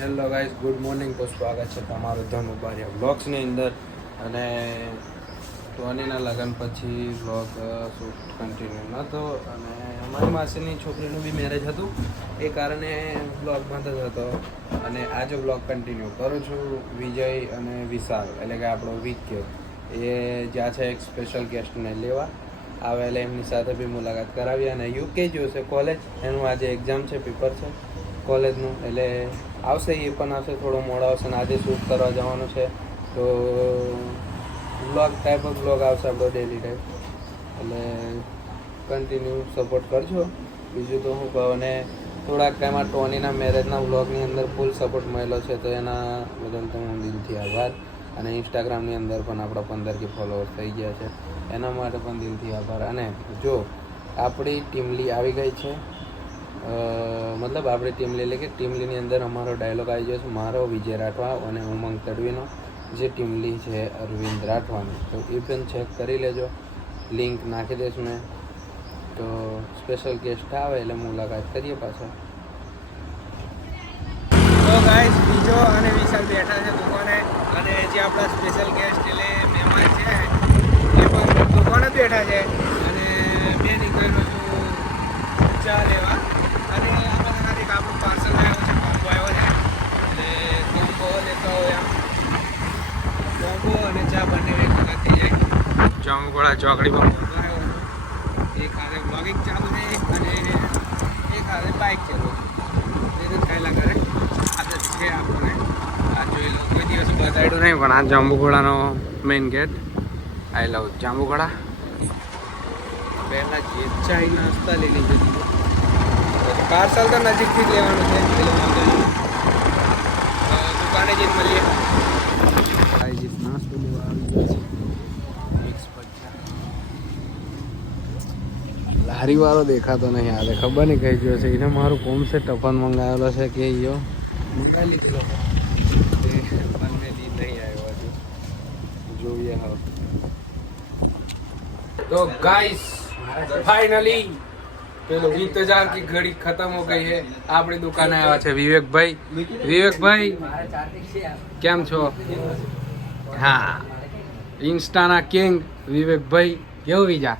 Hello guys, good morning. તો સ્વાગત છે તમારું ધનુ બારિયા વ્લોગ્સની અંદર. અને ટોનીના લગ્ન પછી વ્લોગ શૂટ કન્ટિન્યુ નહોતો અને અમારી માસીની છોકરીનું બી મેરેજ હતું, એ કારણે વ્લોગ બંધ જ હતો. અને આજે વ્લોગ કન્ટિન્યુ કરું છું. વિજય અને વિશાલ એટલે કે આપણો વિક્ય એ જ્યાં છે એક સ્પેશિયલ ગેસ્ટને લેવા આવે એટલે એમની સાથે બી મુલાકાત કરાવી. અને યુકે જોશે કોલેજ, એનું આજે એક્ઝામ છે, પેપર છે કોલેજનું, એટલે આવશે, એ પણ આવશે, થોડો મોડો આવશે. અને આજે શૂટ કરવા જવાનું છે, તો વ્લોગ ટાઈપ ઓફ વ્લોગ આવશે આપણો ડેલી ટાઈપ. એટલે કન્ટિન્યુ સપોર્ટ કરજો. બીજું તો હું કહું, અને થોડાક ટાઈમમાં ટોનીના મેરેજના વ્લોગની અંદર ફૂલ સપોર્ટ મળેલો છે, તો એના બદલ તો હું દિલથી આભાર. અને ઇન્સ્ટાગ્રામની અંદર પણ આપણા 15 કે ફોલોઅર્સ થઈ ગયા છે, એના માટે પણ દિલથી આભાર. અને જો આપણી ટીમલી આવી ગઈ છે, મતલબ આપણી ટીમલી એટલે કે ટીમલીની અંદર અમારો ડાયલોગ આવી ગયો છે, મારો વિજય રાઠવા અને ઉમંગ તડવીનો. જે ટીમલી છે અરવિંદ રાઠવાની, તો એ પણ ચેક કરી લેજો, લિંક નાખી દઈશ મેં. તો સ્પેશિયલ ગેસ્ટ આવે એટલે મુલાકાત કરીએ પાછા. તો ગાઈસ, બીજો અને વિશાલ બેઠા છે દુકાને, અને જે આપણા સ્પેશિયલ ગેસ્ટ એટલે મહેમાન છે એ પણ દુકાને બેઠા છે. અને મેં નીકળ્યો છું ચા લેવા, અને આપણા એક આપણું પાર્સલ આવ્યો છે, કોમ્બો આવ્યો છે, એટલે કોમ્બો લેતો હોય એમ. કોમ્બો અને ચા બંને એક વખત થઈ જાય. જામુગોળા ચોકડી પર કોમ્બો આવ્યો હતો, એક હાથે બ્લોગિંગ ચાલુ છે અને એક હાથે બાઇક ચાલુ છે. ખાયલા કરે આદત છે આપણને. આ જોઈ લો, કોઈ દિવસ બતાવ્યું નહીં, પણ આ જાંબુઘોડાનો મેઇન ગેટ. આઈ લવ જાંબુઘોડા. પહેલાં જે ચાય નાસ્તા લઈ લીધો, પાર્સલ તો નજીકથી જ લેવાનું છે, દુકાને જઈને મળીએ. નાસ્તો લેવા આવી ગયો છે, મિક્સ ભજીયા. લારીવાળો દેખાતો નહીં, હાલે ખબર નહીં કઈ ગયો છે. એને મારું કોમ છે ટફન મંગાવેલો છે કે યો મંગાવી લીધેલો, બંને દી નહીં આવ્યો હજુ, જોઈએ હવે. તો ગાઈસ, ફાઇનલી પેલો 20,000 की घड़ी खत्म हो गई है. આપણી દુકાને આવ્યા છે વિવેકભાઈ. વિવેકભાઈ કેમ છો? હા, ઇન્સ્ટાના કિંગ વિવેકભાઈ. કેવું વિજા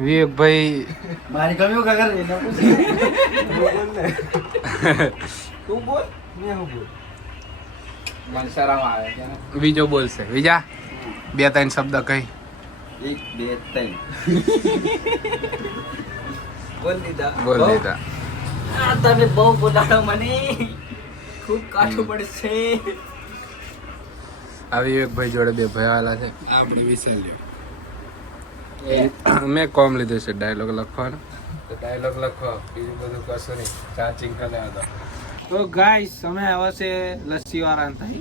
વિવેકભાઈ? મારી કમ્યું કગર તું બોલ, મેં હું બોલ. મને શરમ આવે છે. બીજો બોલશે. વિજા 2-3 શબ્દ કહી. 1 2 3 બોલ દીધા. તમે બહુ બોલાડો, મને ખૂબ કાઠું પડશે. આ વિવેકભાઈ જોડે બે ભાઈ આવેલા છે. આપણે વિશાલ્યો મેં કોમ લીધું છે ડાયલોગ લખવાનો, તો ડાયલોગ લખવા, બીજું બધું કશું નહીં. ચાર્જિંગ કરે હતા. તો ગાઈસ, અમે આવ્યા છે લસ્સી વાળા થઈ.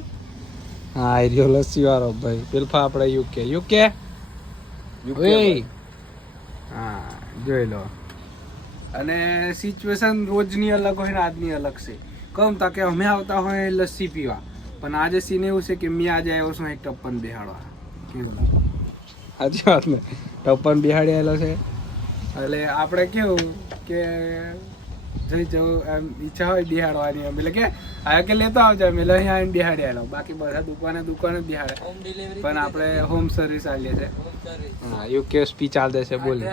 હા, એ રહ્યો લસ્સી વાળો ભાઈ. પેલફા આપણે યુકે હા, જોઈ લો. અને સિચ્યુએશન રોજની અલગ હોય ને આજની અલગ છે. કમ તા કે અમે આવતા હોય લસ્સી પીવા, પણ આજે સીન એવું છે કે મેં આજે આવ્યો છું એક ટપ્પન બેહાડવા. કેવું લાગે? સાચી વાત ને, ટપ્પન બેહાડી આવેલો છે. એટલે આપણે કેવું કે જઈ જવું એમ ઈચ્છા હોય બિહાડવાની, એમ એટલે કે આ કે લેતો આવજો, અમે લઈ આવીને બિહાડી આવેલો. બાકી બધા દુકાને બિહાડે, પણ આપણે હોમ સર્વિસ આવીએ છે. હા, યુકે સ્પીચ આલ દેશે, બોલી.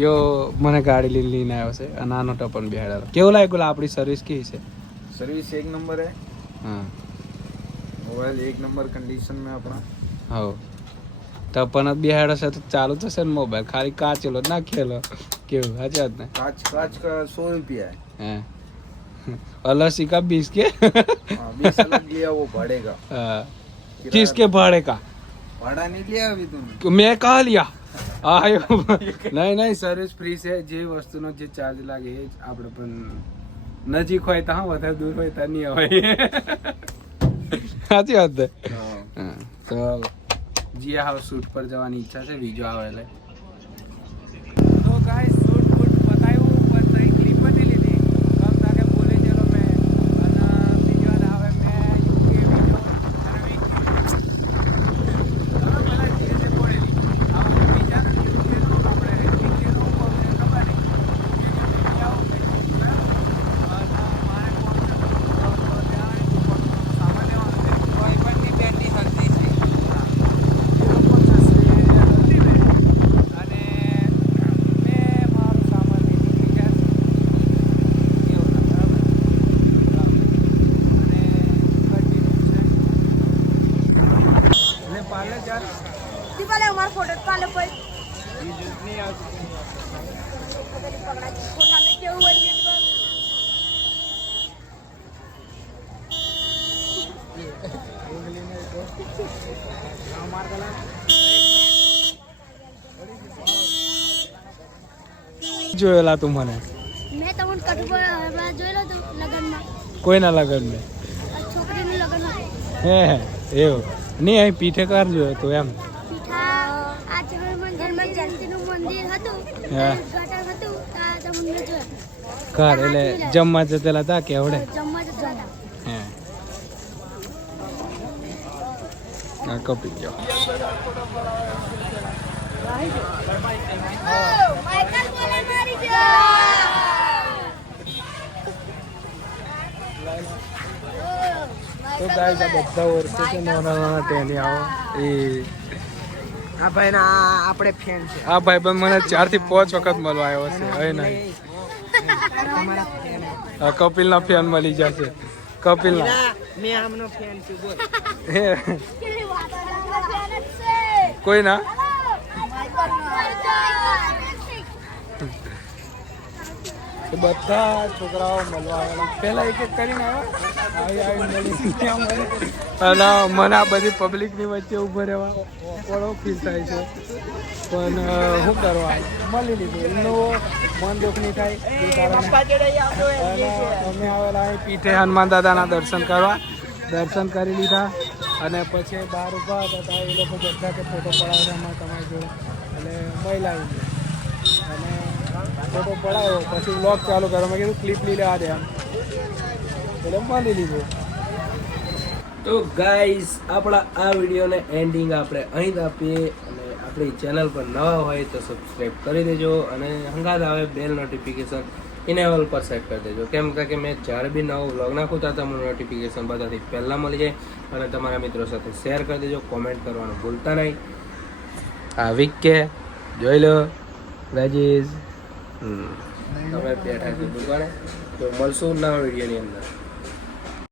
યો મને ગાડી લઈને આવ્યો છે અને આનો ટપન બિહાડેલો. કેવું લાગ્યું આપણી સર્વિસ? કેવી છે सर्विस 1 नंबर है. હા, मोबाइल 1 नंबर कंडीशन में अपना. હો ટપન જ બિહાડ્યો છે તો ચાલુ તો છે ને મોબાઈલ, ખાલી કાચેલો નાખેલો. કેવું સાચી વાત ને? कांच का 100 रुपया है. हाँ, लस्सी का 20 के. हाँ, 20 अलग लिया वो बढ़ेगा. हाँ, किसके भाड़े का? भाड़ा नहीं लिया अभी तुमने. मैं कहा लिया? આયો નહીં, સર્વિસ ફ્રી છે. જે વસ્તુનો જે ચાર્જ લાગે એ જ. આપણે પણ નજીક હોય તો હા, વધારે દૂર હોય તો નહીં હોય. સાચી વાત છે. તો જીયા હાઉસ શૂટ પર જવાની ઈચ્છા છે, બીજો આવે એટલે. તો ગાઈસ, શૂટ બતાવ્યું, પણ તઈ ક્લિપ નથી લીધી. કમ તાકે બોલે ચલો મેં, અને બીજો આવે મેં યુકે બીજો અને જોયેલા તું મને મેં તમને કઠું હમણાં જોયેલો તો લગનમાં કોઈના લગન મેં છોકરીનું લગન હતું હે એવું નહીં અહીં પીઠે કર જોયો તું એમ પીઠા આ હનુમાન જયંતીનું મંદિર હતું હા. ઉદ્ઘાટન હતું ત્યાં તમને જોયા કર એટલે જમવા જતેલા હતા કે આવડે જમવા જતા હતા હે આ કપી ગયો માઈકલ બોલે મારી તો ગાઈસ આ બધા વર્ષો છે નાના નાના ટેની આવો એ આ ભાઈ ના આપણે ફેન છે આ ભાઈ પણ મને 4 થી 5 વખત મળવા આવ્યો છે હવે નહીં તમારા ફેન આ કપિલના ફેન મળી જશે કપિલના મેં આમનો ફેન છું બોલ હે કેવી વાત છે કોઈ ના એ બધા છોકરાઓ મળવા આવેલા પહેલા એક એક કરીને આવ્યા આવી મળી અને મને આ બધી પબ્લિકની વચ્ચે ઊભો રહેવા થોડો ફીલ થાય છે પણ શું કરવા મળી લીધું એમનું મન દુઃખ નહીં થાય એ કારણે અને અમે આવેલા અહીં પીઠે હનુમાન દાદાના દર્શન કરવા દર્શન કરી લીધા અને પછી બહાર ઊભા હતા એ લોકો બધા કે ફોટો પડાવવામાં તમારી જોડે એટલે મહિલા અને ફોટો પડાવ્યો પછી વ્લોગ ચાલુ કર્યો મેં કીધું ક્લિપ લઈ લેવા દે એમ એટલે મળી લીધું તો ગાઈસ આપણા આ વિડીયોને એન્ડિંગ આપણે અહીં જ આપીએ અને આપણી ચેનલ પર નવા હોય તો સબસ્ક્રાઈબ કરી દેજો અને હંગાત આવે બેલ નોટિફિકેશન ઇનેબલ પર સેટ કરી દેજો કેમ કે મેં જ્યારે બી નવો વ્લોગ નાખું ત્યાં તમને નોટિફિકેશન બધાથી પહેલાં મળી જાય અને તમારા મિત્રો સાથે શેર કરી દેજો કોમેન્ટ કરવાનું ભૂલતા નહીં આ વીક કે જોઈ લો વેજીસ તમે બેઠા છો દુકાને તો મળશું નવા વિડીયોની અંદર